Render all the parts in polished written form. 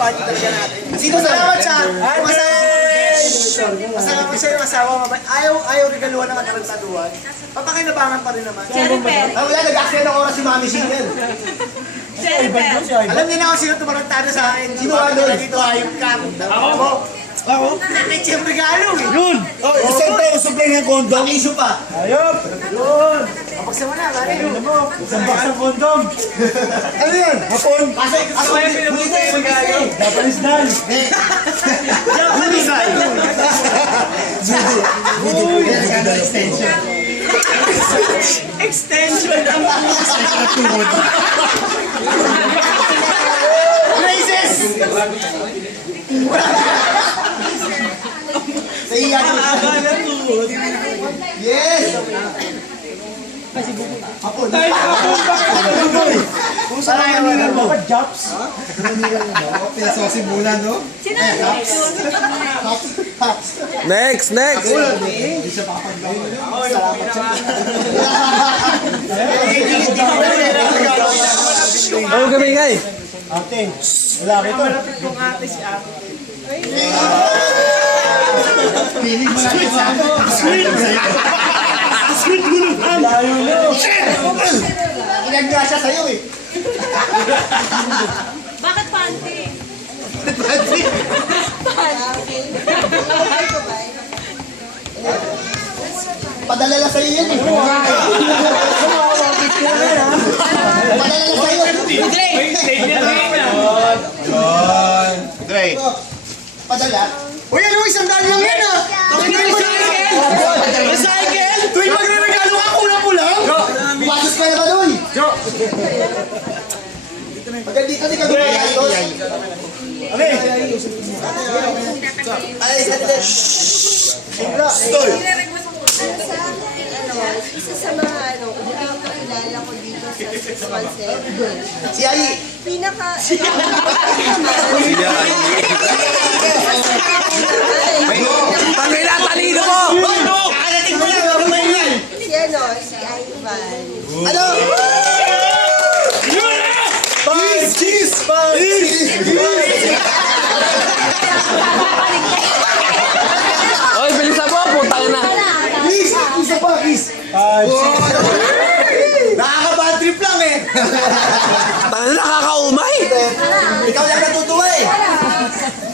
Party talaga natin. Sino salamat siya? Masalamat siya yung asawa, mabait. Ayaw regaluhan ng katarantatuan. Papakinabangan pa rin naman. Jennifer. Wala, nag-aksaya ng oras si Mami Shinel. Jennifer. Alam niya na kung sino tumarantado sa akin. Sino ano dito? Ayong kapit. Ako? Nakit siyang regalo eh. Yun! Oh, isang tayo supply ng kondom. Iso pa. Ayop! Yun! Kapagsa mo na, kaya mo. Isang box ng kondom. Ano yan? Hapon? Ako yung pinabuti yung regalo. Japanese dance. Japanese na. Extension. Extension ang Braces! Sa iya Yes! Hapon. Kung saan ang manilan mo? Jops? Pinasosin muna, no? Sino yun? Next! Ano kami ngay? Ate, wala ko ito. Yung ate si ate. Piling mo lang ito sa akin. Sweet mo lang. Layo mo. Inagya siya sa'yo eh. Bakit panty? Padala lang sa'yo yan eh. Padala lang sa'yo. Dre. Padala. Uy, ano, isang daan lang yan ah. Recycle? Tuwing magre-regalo ka, kulang-kulang. Bumatos ka na ba doon? Pagka dito, di ka gumagastos. Ay, Stoy. Isa sa mga unang kakilala ko dito sa concept. si Ai. Tangina, talino mo! Kakalating mo lang, kamay yan. Si Ivan. Ano? Cheese! Oy, bilisan mo! Putang na! Kiss! Isa pa, kiss! Nakaka-bad trip lang eh. Tangina, nakakaumay! Ikaw lang natutuwa eh.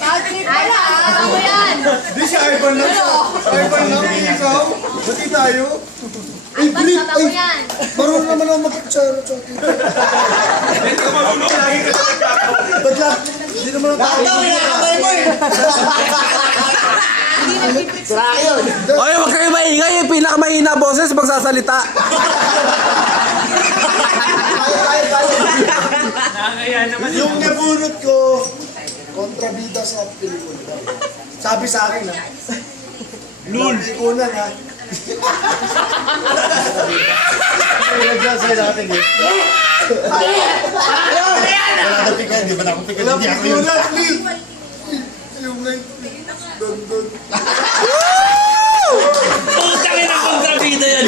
Ako yan. Di si Ivan lang siya. Ivan lang, ikaw. Ba't di tayo? Ay, bilit! Ako Ay, yan. marunong naman ako mag-kutsara. Ba't lang? Hindi naman ako. Ikaw, nakakabay mo eh. Sira yun. Oy, huwag kayo maingay! Yung pinakamahina boses magsasalita! Yung nabunot ko, kontrabida sa pelikula. Sabi sa akin ha. Lul! Una ha. Nagsasabi natin eh. Wala na pikan, di ba na ako pikan? Hindi ako yun. Yung doon. Putang ina, kontrabida yan!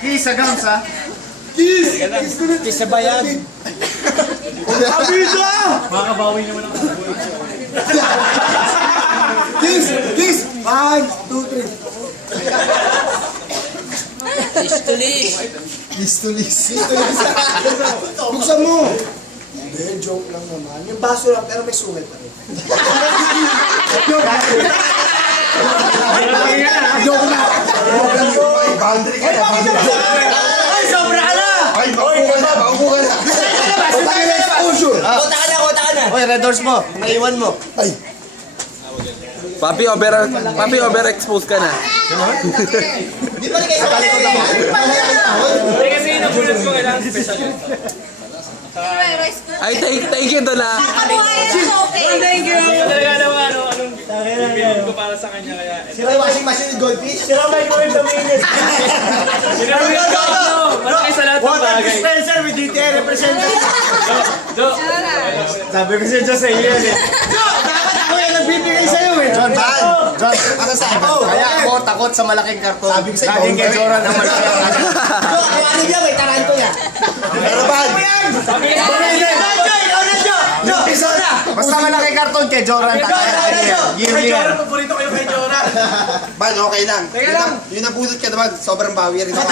Kiss sa gums ha? Kiss! Kiss sa bayan. Abida! Makabawi naman ako sa buhay. Kiss! Kiss! 1, 2, 3. Kiss to liss. Buksan mo! Hindi, joke lang naman. Yung baso lang, pero may sugat pa rin. Joke na! Boundary ka na, boundary. Ay, sobra ka na. Ay, maupo ka na. Punta ka na exposure. Kota ka na. Oy, red doors mo. Naiwan mo. Ay, Papi, overexposed ka na. Di ba rin kayo sa likod ako? Kasi nabulat ko kailangan special. Ay, take it na. Thank you. Talaga naman anong bibigyan ko para sa kanya kaya. Sira yung washing machine with goldfish? sira microwave na minute. Sinabigyan ko malaki sa lahat ng Water bagay. dispenser with DTA representative. Do, Sabi ko siya sa iyo yan eh. Dapat ako yung nagbibigay sa'yo eh. John, Para sa ako. Kaya ako takot sa malaking karton. Sabi ko sa'yo, Laging kay Joran ang malaking karton. Kung ano niya, may taranto niya. Pero ba? Basta malaking karton kay Joran. Yearly yan. Paborito kayo kay Joran. Ban, okay lang. Yung nabulot ka naman, sobrang bawi rin ako.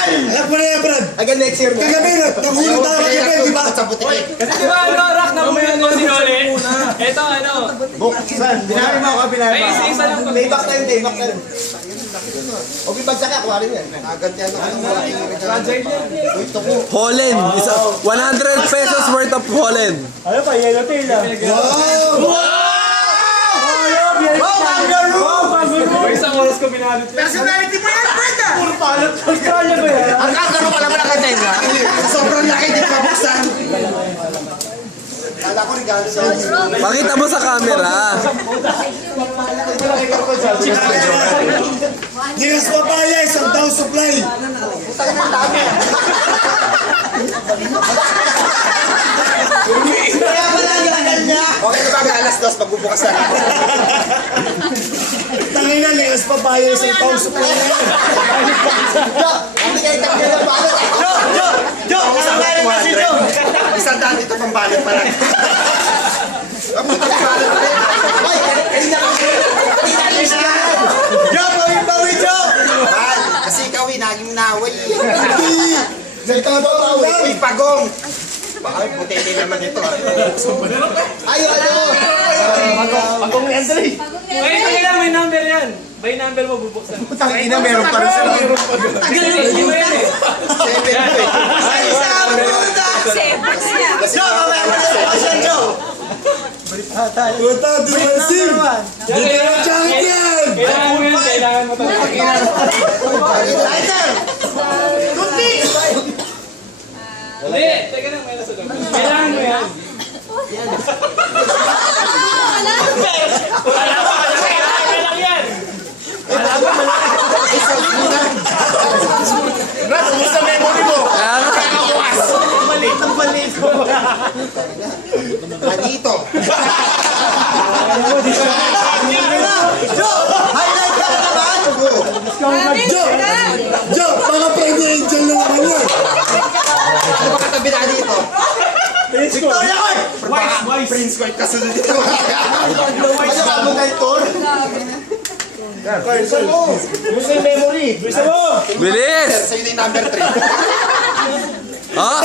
Alam mo na yan, Brad. Again next year. Kagabi, nahulog tayo kagabi, di ba? Sa butiki. Kasi di ba ano, Rock, nabuyan mo si Oli? Ito ano, Buksan. Binari mo ako, binari ay mo. isa-isa lang to. Layback tayo, layback tayo. Huwag yung bagsak ka, kuha rin yan. Nagantihan ako ng malaking regalo. Ito ko. Holland. 100 pesos worth of Holland. Ano pa, yellow tail ah. May isang oras ko binalot yan. Personality mo yan, Brad! Puro palot. Kaya ba yan? Ang kakano pala malaking tenga. Sobrang laki, di pa buksan. Kala ko regalo sa inyo. Pakita mo sa camera. Niras papaya, isang taong supply. Kaya pala yung ganyan niya. Okay na ba, alas 2, magbubukas na. Tangina, niras papaya, isang taong supply na yan. Hindi kayo tanggal ng balot. Isang balot kasi Joe. Isang daan dito pang balot pa lang. Ang puto ng balot pa rin. Hoy, kanina ko siya. Joe, bawi Joe! Mahal, kasi ikaw eh, naging naway eh. Hindi. Uy, pagong. Baka putete naman ito ah. Ay, ano? Pagong ni Andre. Ay, kailangan may number yan. By number mo bubuksan. Tangina, meron pa rin sila. Tagal hindi mo yan eh. 7 to eh. Ay, isa ang puta! Joe, mamaya mo na yung pasyon, Joe! Puta, di ba sim? Dito na jacket yan! Kailangan mo yan, kailangan mo talaga. Lighter! Toothpick! Hindi, teka lang, may nasa loob. Kailangan mo yan. Wala pa, kailangan lang yan. Brad, kumusta memory mo? Manito. Joe, highlight ka na naman! Joe, baka pwede angel na naman yan. Ano ba katabi na dito? Victoria Court! Prince Court kasunod dito. Ano ka mo kayo, Tor? Kumusta yung memory? Gusto mo? Bilis! Sa'yo na yung number 3. Oh,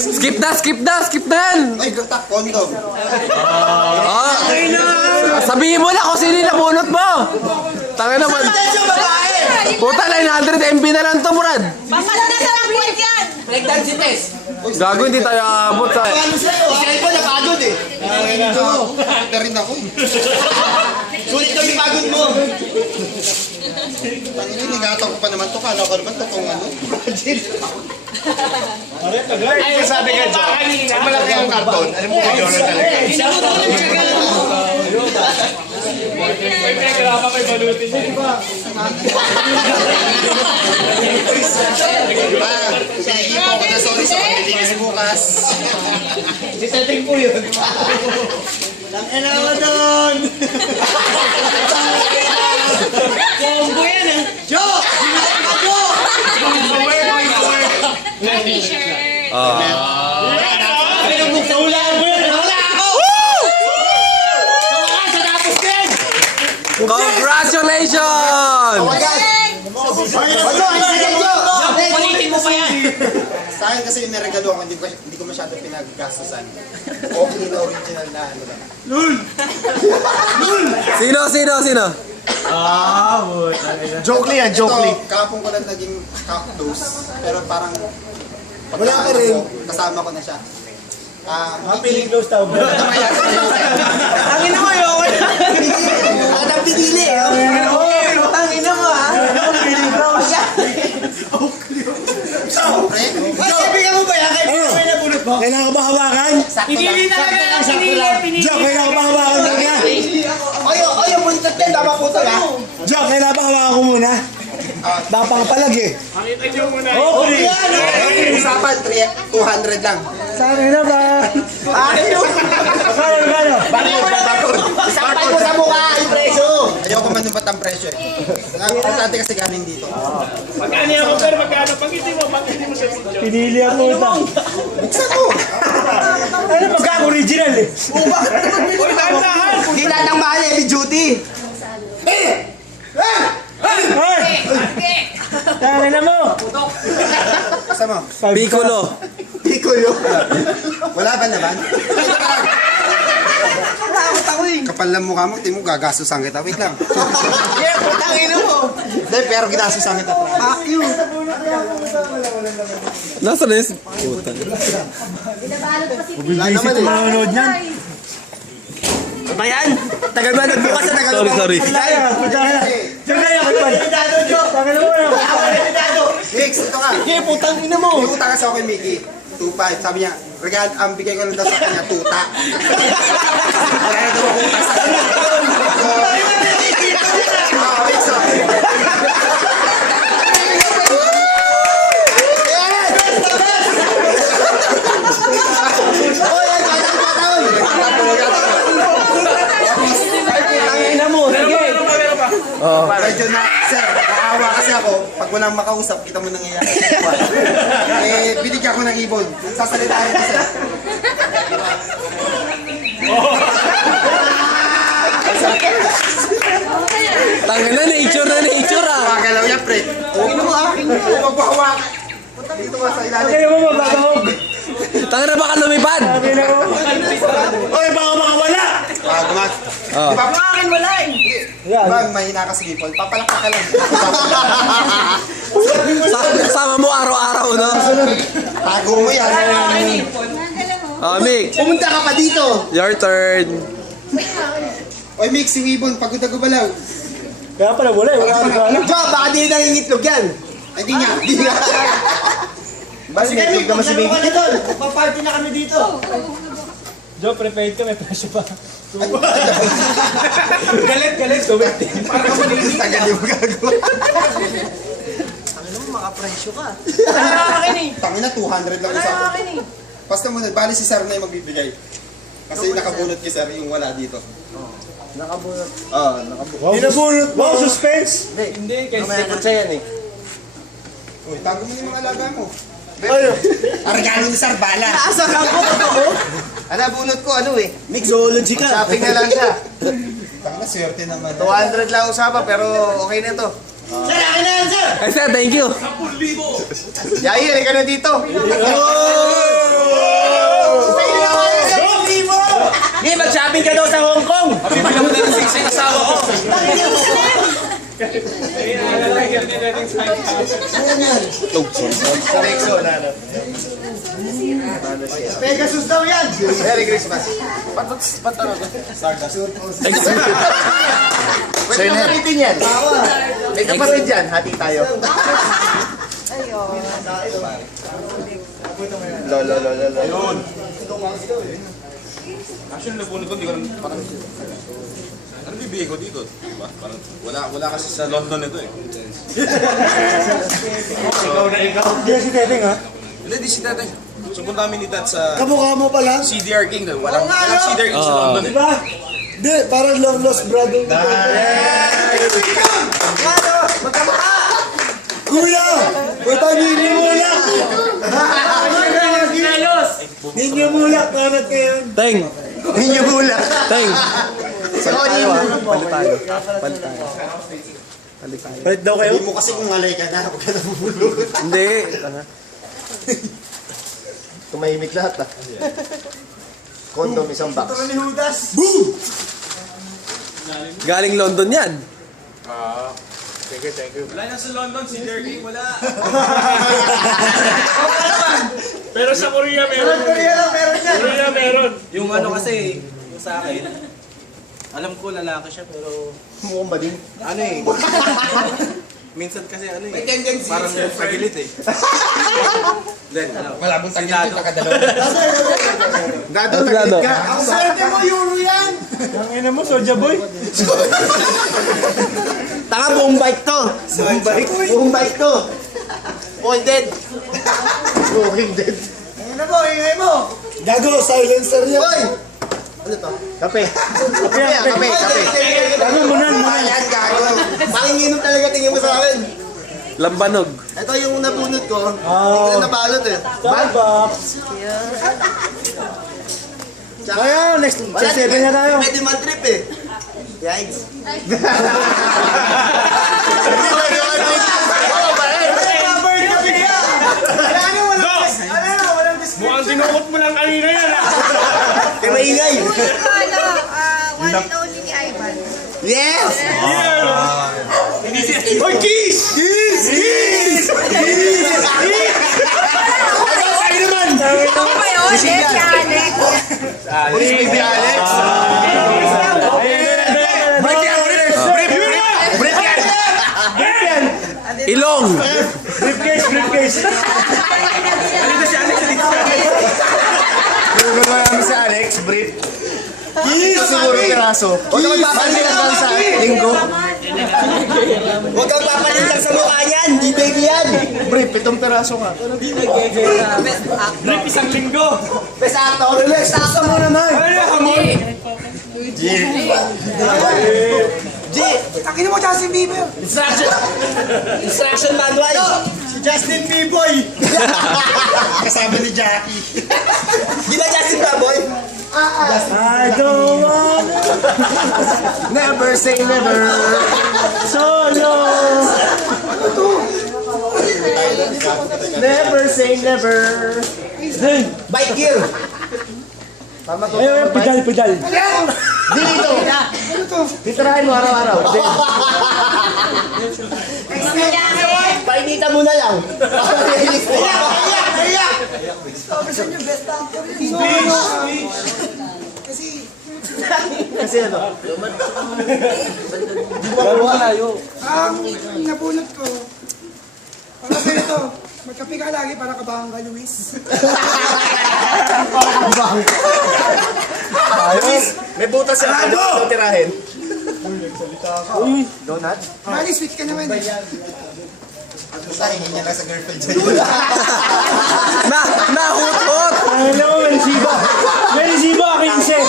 skip na, skip na, skip na yan. Ay, gatak, condom. Oh, sabihin mo na kung sino yung nabunot mo. Tangin naman. Attention, babae! Puta, 900 MB na lang to, Brad. Pampalo na sa point yan. Breakdance test. Gago, hindi tayo aabot sa... Ano sa'yo? Kasi ko napagod eh. Na rin ako. Sulit daw yung pagod mo. Tangin, nigataw ko pa naman to. Kala ko naman to kung ano. Ay, sabi ka, Joe. Pag malaki ang karton, alam mo kay Joran talaga. May pinaghirapan ko yung balutin niya. Pinigipo ko na sorry sa pagbilinis bukas. Si Cedric po yun. Tangina mo doon! Combo yan ah! Joe! Sinakit ka, Joe! Hulaan mo yan! Wala ako! Sa tapos din! Congratulations! Punitin mo pa yan! Sa akin kasi yung naregalo ako, hindi ko masyado pinaggastusan. Okay na original na ano lang. Sino? Jokely yan, Ito, kapong ko lang naging close. Pero parang Wala ka rin. kasama ko na siya. Piling close tao ba? Ang ina mo yun! Bakit ang pinili eh? Ang ina mo ha? Kaibigan mo ba yan? Kaibigan mo yung nabulot mo? Kailangan ko ba hawakan? Pinili talaga lang, pinili. Joe, kailangan ko ba hawakan muna? Ayaw, buntot yan. Tama po ito ha. Joe, kailangan ba hawakan ko muna? Baka palag eh. Pakita niyo muna. Usapan, 200 lang. Sana na ba? Sampay mo sa mukha, yung preso. ang presyo eh. Importante kasi galing dito. Magkano yan, pero magkano? Pag hindi mo sa video. Pinili ang puta. Buksan mo! Ano magkaka-original eh? Uy, dahan-dahan! Hindi lahat ng mahal heavy duty! Ay! Tangin na mo! Buksan mo. Piccolo. Piccolo. Wala ba naman? Kapal lang mukha mo, mo gagastusan kita. Wait lang. Yeah, putangin mo. Hindi, pero ginasusan kita. Ah, yun. Nasaan na yun? Puta. Binabalot pa si Bibisit yung manonood niyan. Ba yan? Tagal ba nagbukas na tagal Sorry, sorry. Kaya, kaya. Diyan kaya, kaya. Tangin na mo na. Mix, ito ka. Sige, putang ina mo. May utang kasi ako kay Mickey. 2.5. Sabi niya, regalo, ang bigay ko lang daw sa kanya, tuta. Wala na daw ako utang sa kanya. Mix, Tangin mo, sige. medyo na, sir, naawa kasi ako, pag walang makausap, kita mo nangyayari. Binigyan ko ng ibon. Sasalitain ko, sir. Tangin na, nature ah. Magalaw yan, pre. Huwag mo ah. Huwag magbahawak. Dito ka sa ilalim. Tangin mo, babahog. Tangin na baka lumipad. Tangin na mo. Oy, baka makawala. Gumat. Oh. Di ba? akin wala eh. Yan. Ba, mahina ka sa lipol. Papalakpak ka lang. Sama mo araw-araw, no? Tago mo yan. Mick, Pumunta ka pa dito. your turn. Oy, Mix, yung ibon. Pagod na gumalaw. Kaya pala wala eh. Wala ka na. Job, baka di nangingitlog yan. Ay, di nga. Di nga. Basta may itlog naman si Baby. Paparty na kami dito. Joe, prepaid ka. May presyo pa. Galit. Gawin. Tagal yung gago. Tangin na, 200 lang isa. Basta muna, bali si Sir na yung magbibigay. Kasi nakabunot kay Sir yung wala dito. Nakabunot? Oo, nakabunot. Pinabunot mo, suspense. Hindi, kasi Uy, tago mo yung mga alaga mo. Ayun. Regalo ni Sir Bala. Asa ka po? Ano, bunot ko, ano eh. Mixology ka. Shopping na lang siya. Tangin na, swerte naman. 200 lang usapan, pero okay na to. Sir, akin na yan, sir. Eh, sir, thank you. Yaya, halika na dito. Hindi, mag-shopping ka daw sa Hong Kong. bibigyan mo na ng siksik asawa ko. Pegasus daw yan. Merry Christmas. Pwede ka paritin yan. May kapatid yan. Hati tayo. Lolo. Ayun. Actually, nabunod ko, hindi ko lang parang... Ano bibigay ko dito? Diba? Parang wala kasi sa London ito eh. Hindi si Teteng ha. Hindi, di si Tatay. Supunta kami ni Tat sa Kamukha mo pala. CDR King. Walang CDR King sa London eh. Diba? Hindi, parang long lost brother. Kuya! Puta, ninimulak! Ninimulak, nanat kayo. Teng. Ninyo bulak. Teng. Sorry. Palit daw kayo? Hindi mo kasi kung alay ka na. Huwag ka na bubulog. Hindi. Tumahimik lahat ah. Condom isang box. Ni Judas. Galing London yan. Wala na sa London, CDR King. Wala. Pero sa Korea meron. Korea meron. Yung ano kasi, yung sa akin, alam ko lalaki siya pero Mukhang ba din? ano eh. Minsan kasi ano eh, parang pagilit eh. Then ano, Wala mong tagilid, nakadalawa. Gado, Gado. taglit ka. Ang swerte mo, Euro yan! Ang ina mo, Soja Boy. Taka, buong bike to. Buong bike to. Pointed. Walking dead. Ang ina mo, ingay mo. Gago, silencer yan. Hoy! Ano to? Kape. Kape. Gago, munan. Ayan, gago. Pakinginom talaga tingin mo sa akin. Lambanog. Ito yung nabunot ko. Hindi ko na nabalot eh. Starbucks. Kaya, next 7 na tayo. Pwede man trip eh. Yikes. Mukhang tinukot mo lang kanina yan ah. Kaya maingay. One and only ni Ivan. Yes! Hoy, kiss! Kiss! Kiss! Ako ba yun? Yes, si Alex. Police baby Alex. Ilong. Briefcase. Si Alex, brief. Kiss! Siguro piraso. Huwag kang magpapalintan sa linggo. Huwag kang papalintan sa mukha niyan. Di baby yan. Brief, 7 piraso ka. Brief isang linggo. Best actor. Best actor mo naman. Ano hamon? G. Takin mo Justin Bieber. Instruction manual. Si Justin Bieber. Kasama ni Jackie. Di ba Justin Baboy? I don't wanna Never say never. solo. Never say never. Dun. Bike gear. Tama to. Ayun, pedal. Dito. Titirahin mo araw-araw. Painitan mo na lang. Kasi ano? Ang nabunot ko, para sa'yo to, magkape ka lagi para kabahan ka, Luis. May butas siya. Ano ang tirahin? Donut? Mali, sweet ka naman eh. Hingin niya lang sa girlfriend dyan. Nahutot. Alam mo, Merisiba, 15.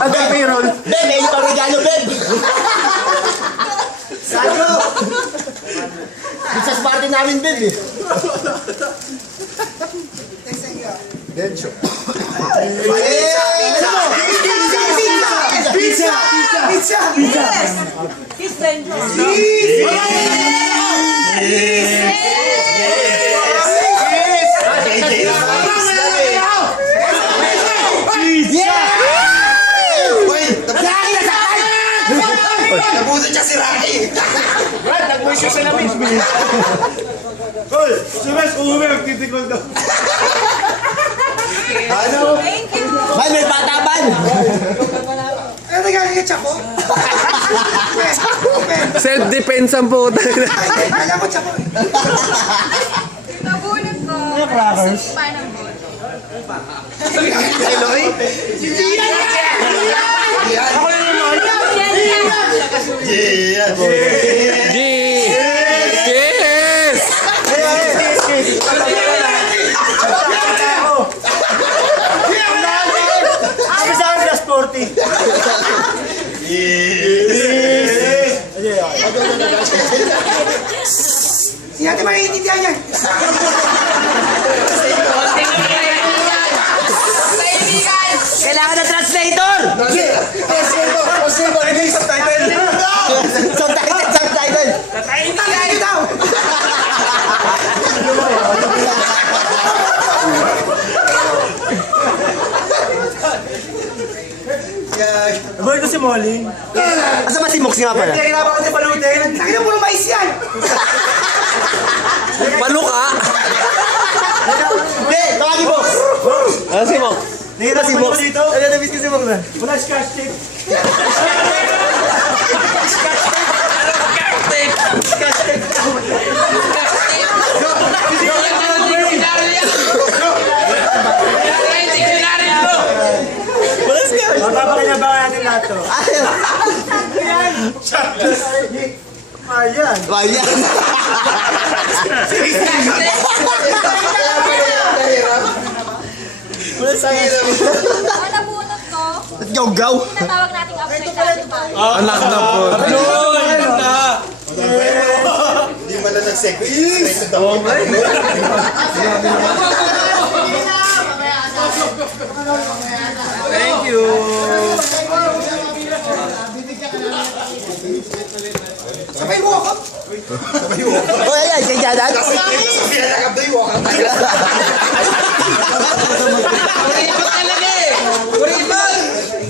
Ang payroll. Ben, may pang regalo, Ben. Sano? Business party namin, Ben eh. Bencho. Pizza! Yes! Kiss Benjo. Nabunod siya si Rocky. Brad, nag-wish sa lamin. Cool. Sumas, uuwi. Magtitikol daw. Ano? Thank you. May bataban. Ano nagaling yung tsako? Self-defense ang puta. Alam mo tsako eh. Nabunot ko. crackers? Parang ball. Eloy? G. Kiss. Sabi sa akin, plus 40. Hindi natin maiintindihan yan. Kailangan ng translator! Subtitle! Tangin daw! Nabalik ko si Molly. Asa ba si Mox nga pala? Kailangan ko din palutin. Tangin na puro mais yan! Paluka. Hindi! Tawagin mo! Ano si mo? Nira si Mox. Ano na-miss ko si Mox na? Wala scotch tape. Mapapakinabangan natin lahat to. Ayan. Ayan. Ang nabunot ko, Ba't gaw-gaw? Tinatawag nating upgrade natin pa. Anak na po. Hindi mo lang nag-secret. Oo, Thank you. Sabay mo ako. O, ayan, kay Jadan. Kasi pinalakab na yung wakang tayo.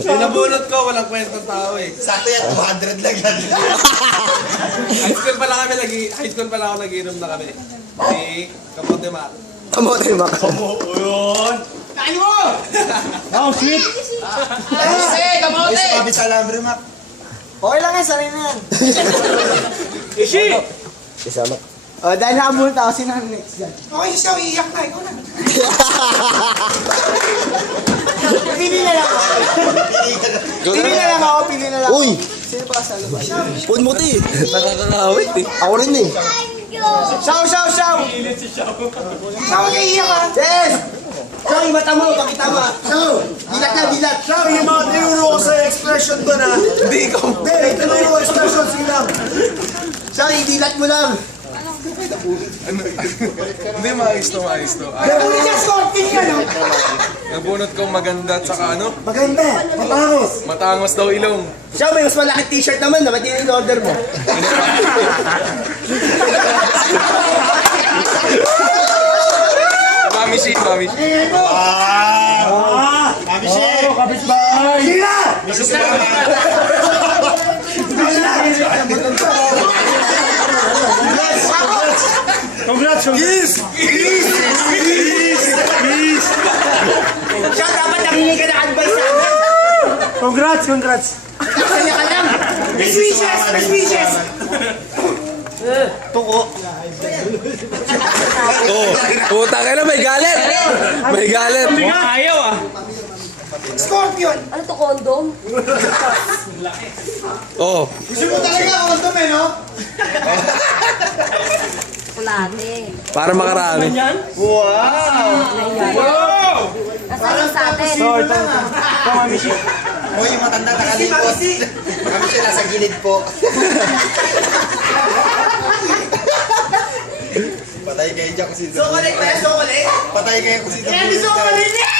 Pinabunot ko, walang kwentang tao eh. Sakto yan, 200 lang yan. High school pa lang ako nag-inom na kami. Si Kapote Mac. Kamote mak. Kain mo! Oh, shit! Ay, sumabi sa alambre, Mac. Okay lang yan, sanay na yan. Ishi! Isama. O, dahil nakabunot ako, sino ang next dyan? Okay, siya, iiyak na. Ikaw na. Pili na lang ako. Pili na lang ako, pili na lang ako. Uy! Sino pa sa labas? Punmuti. Nakakakawit eh. Ako rin eh. Shaw, shaw, shaw! Ikaw iiyak ka. Yes! Shaw, yung mata mo, pakita mo. Shaw! Dilat na, dilat. Shaw, yung mga tinuro ko sa expression ko na. Hindi ikaw. Hindi, tinuro ko expression silang. Shaw, idilat mo lang. Hindi, maayos to. Nabunin niya, scorpion yan, oh. Nabunot ko maganda at saka ano, Maganda, matangos. matangos daw ilong. Shaw, may mas malaki t-shirt naman, ba't yun in-order mo? Mami si. Mami Shea. Kapitbahay! Sila! Mrs. Mama. Congrats! Kiss! Kiss! Kiss! Kiss! Shaw, dapat nakinig ka na advice sa amin. Congrats! Kanya ka lang. Best wishes! Best wishes! Oh, puta ka na, may galit. May galit. Ayaw ah. Scorpion! Ano to, condom? Oh, Gusto mo talaga condom eh, no? Kulate. para makarami. Nasaan sa atin? O, yung matanda nakalikot. Kami siya nasa gilid po. Patay kayo dyan kung sino. Sokolik ba yan? Sokolik? Patay kayo kung sino. Kaya di sokolik niya!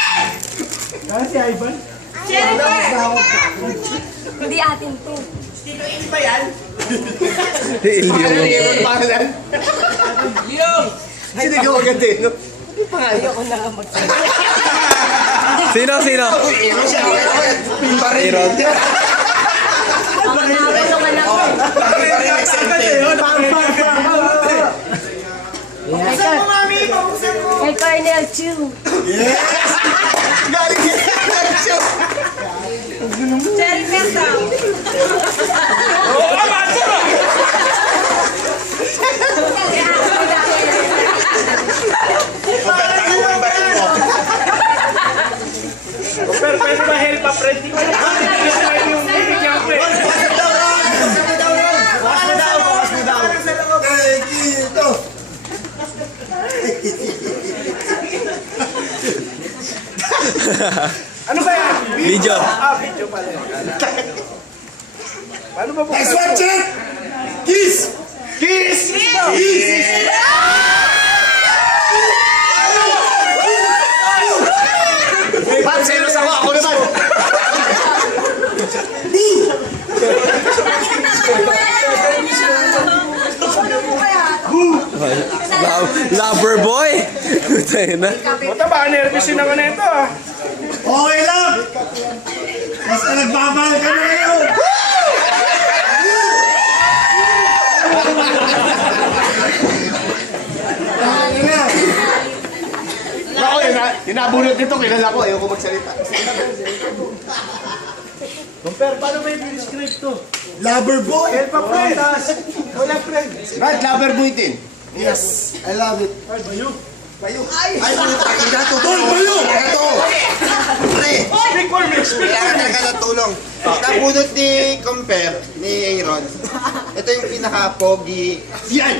Si Ivan? Hindi atin to. Tito, hindi ba yan? Ilyong. Pangalan? Sino yung maganda yun? Ayoko na nga magsalita. Sino? Aaron. Baka nakapulungan ako. Pabusan mo, mami! Pabusan mo! Kay Cornel Chu. Galing yan! Cherry Mesa. Pero pwede ba help up friend? Hindi ko alam kung yung bibigyan ko eh. Ano ba yan? Video. Video pala yun. Paano ba po? Next one, check! Kiss! Kiss! Kiss! Pap, selos ako naman! Lover boy. Tayo na. Buta ba, nervous yun ako nito ah. Okay lang! Basta nagmamahal ka na ngayon! Ako, yung nabunot nito, kilala ko, ayoko magsalita. Pero paano ba yung describe to? Lover boy! Help a friend! Wala friend! Right, lover buitin. Yes, I love it. Ay, bayo! Ay, talaga to. Tol, bayo! Talaga to. Pre, Speak for me! Speak for kailangan me! talaga ng tulong. Nabunot ni Compare, ni Aaron. Ito yung pinaka-pogi. Yan!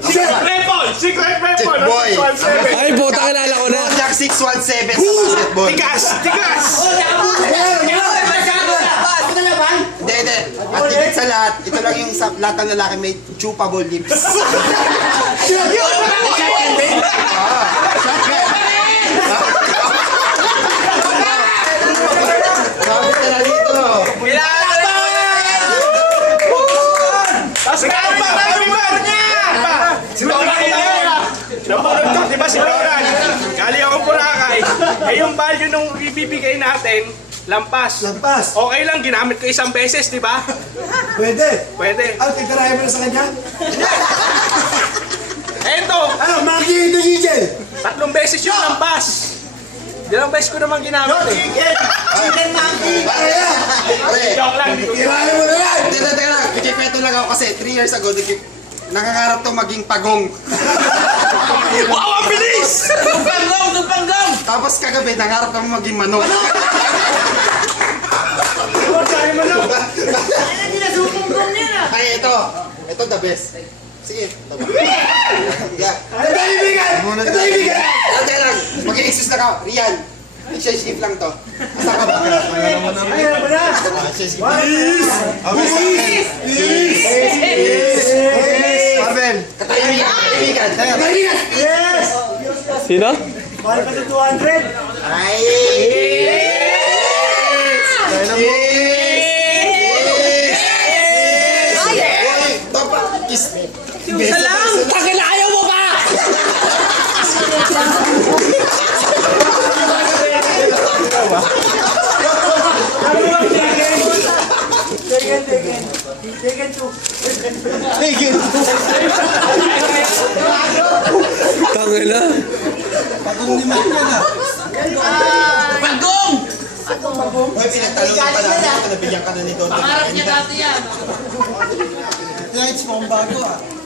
Secret weapon! Secret weapon! Check boy. 617! Ay, puta, kilala ko na. Jack 617 sa basketball. Tigas! Tigas! Hindi. At higit sa lahat, ito lang yung sa lahat ng lalaki may chewable lips. Sabi ka na dito. Tapos meron pa, si Loran di ba si Loran? Galing ako Boracay. Eh yung value nung ibibigay natin, lampas. Lampas. Okay lang, ginamit ko isang beses, di ba? Pwede. Pwede. At itarayan mo na sa kanya. Eto, Ano, monkey in the kitchen. 3 beses yung lampas. 2 beses ko naman ginamit eh. Chicken monkey. Para yan. Pare, Joke lang, di ko. Tirayan mo na yan. teka lang. Pikipeto lang ako kasi 3 years ago, nangangarap to maging pagong. Wow, ang bilis! Dupanggong! Tapos kagabi, nangarap ako maging manok. Ay, ito the best. Sige, tama. Yeah. Ito ibigan. Ito ibigan. Teka lang, mag-i-excuse lang ako. Rian, i-shift lang to. Asa ka ba? Ayan mo na. Marvel, kataibigan. Kaibigan. Yes. Sino? Mahal pa sa 200. Ay! Isa lang! Takil ayaw mo ba? Taken two. Tangina. Dupanggong! Hoy, pinagtanong ka pala. Nabigyan ka na ni Don. Pangarap niya dati yan.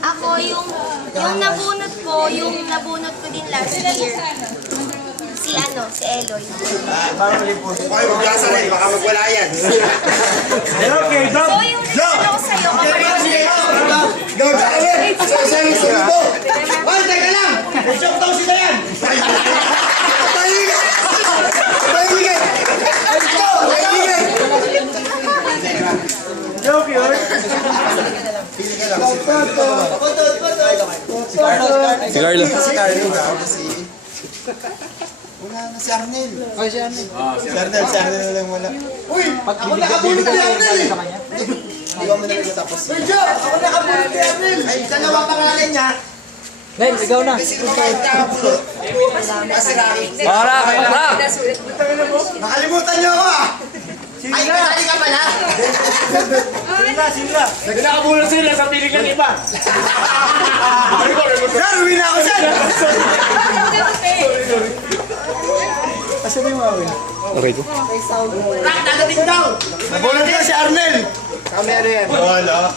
Ako, yung nabunot ko din last year. Si Eloy. Okay, maglasa rin. Baka magwala yan. Okay, go. So, yung nagsasabi ko sa'yo, Go, Dayan. Sumunod. Hoy, teka lang! Shock daw si Dayan. Kaibigan. Kaibigan. Go, kaibigan. Joke yun. Si Carlo. Wala na si Arnel. Oh, si Arnel. Si Arnel na lang wala. Uy, ako nakabulot kay Arnel eh. Hindi ko mo na tapos. Medyo, ako nakabulot kay Arnel. Ay, dalawa pangalan niya. Ben, ikaw na. Kasi kung bakit nakapulot. Kasi Rocky. Ora, Ra! Nakalimutan niyo ako ah! Ay, kasali ka pala! Sila. Nakabulot sila sa piling ng iba. Sir, uwi na ako dyan. Asa na yung awin? Okay ko. Rock, dadating daw! Nabulot na si Arnel! Kamera yan. Wala.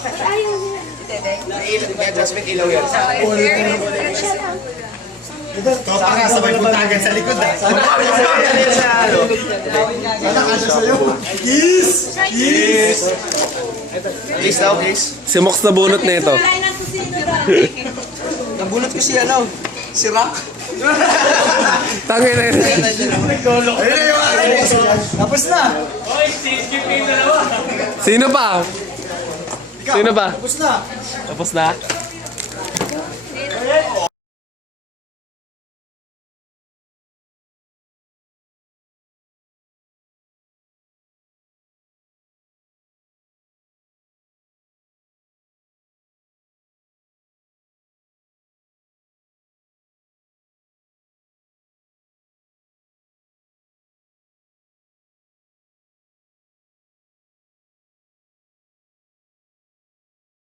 Ito pa nga, sabay puntagan sa likod ah. Sana kasya sa'yo. Kiss! Kiss! Kiss daw, kiss. Si Mox na bunot na ito. Nabulot ko si si Rock. Tangina. Ayun na yung akin. Tapos na. Oy, skip yung dalawa. Sino pa? Sino pa? Tapos na. Tapos na?